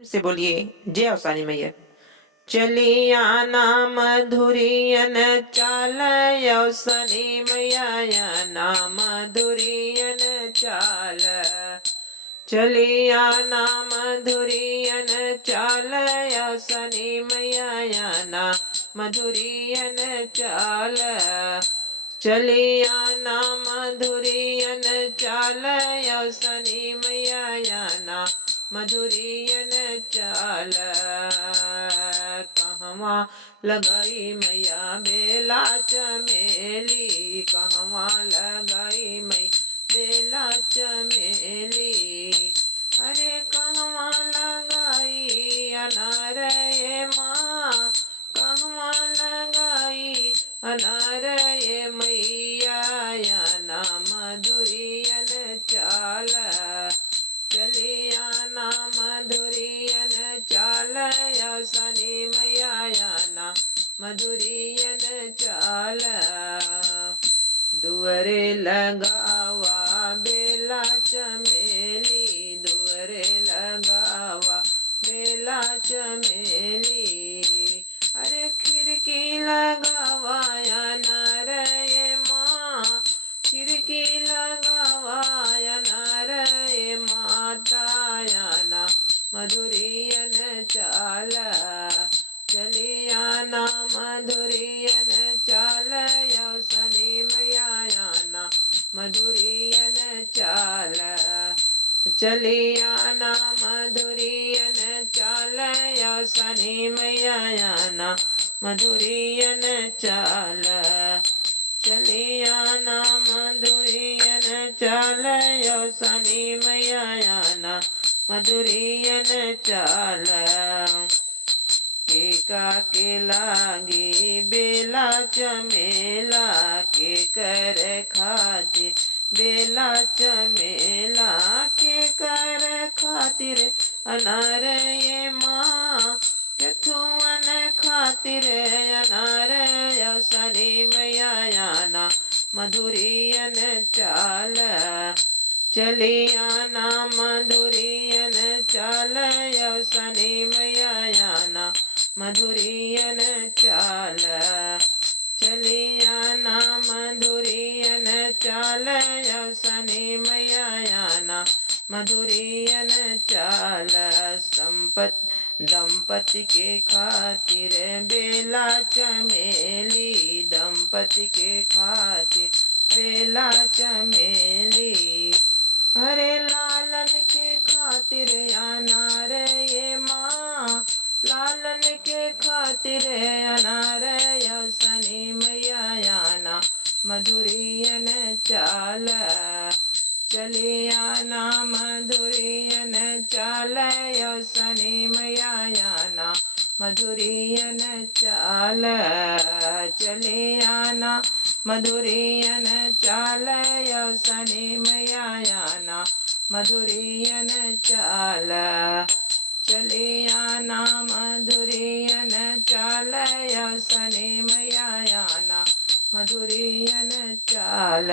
से बोलिए जय अवसानी मैया। चलिया नाम धुरियन चाल अवसनी मैया नाम धुरियन चाल। चलिया नाम धुरियन चाल अवसनी मैया नाम धुरियन चाल। चलिया नाम धुरियन चाल अवसनी मैया नाम मधुरियन चाल। कहवा लगाई मैया बेला चमेली, कहवा लगाई मई बेला चमेली। अरे कहवा लगाई अनार ये माँ, कहवा लगाई अनार ये मैया नाम मधुरियन चाल। चलिया नाम धुरियन चाल अवसनी मैया नाम मधुरियन चाल। दुअरे लगावा बेला चमेली, दुअरे लगावा बेला चमेली। अरे खिड़की लगावा अनार ये माँ, खिड़की लगावा अनार ये माताया नाम मधुरियन चाल। चलिया नाम मधुरियन चाल अवसनी मैया नाम मधुरियन चाल। चलिया नाम मधुरियन चाल अवसनी मैया नाम मधुरियन चाल। चलिया नाम मधुरियन चाल अवसनी मैया नाम मधुरियन चाल। केका के लागी बेला चमेला, के कर खातिर बेला चमेला। के कर खातिर अनार ये माँ, कथुअन खातिर अनार अवसनी मैया नाम मधुरियन चाल। चलिया नाम मधुरियन चाल अवसनी मैया नाम मधुरियन चाल। चलिया नाम मधुरियन चाल अवसनी मैया नाम मधुरियन चाल। दंपति के खातिर बेला चमेली, दंपति के खातिर बेला चमेली। अरे लालन के खातिर अनार ये माँ, लालन के खातिर अनार अवसनी मैया नाम मधुरियन चाल। चलिया नाम मधुरियन चाल अवसनी मैया नाम मधुरियन चाल। चलिया नाम मधुरियन चाल अवसनी मैया नाम मधुरियन चाल। चलिया नाम मधुरियन चाल अवसनी मैया नाम मधुरियन चाल।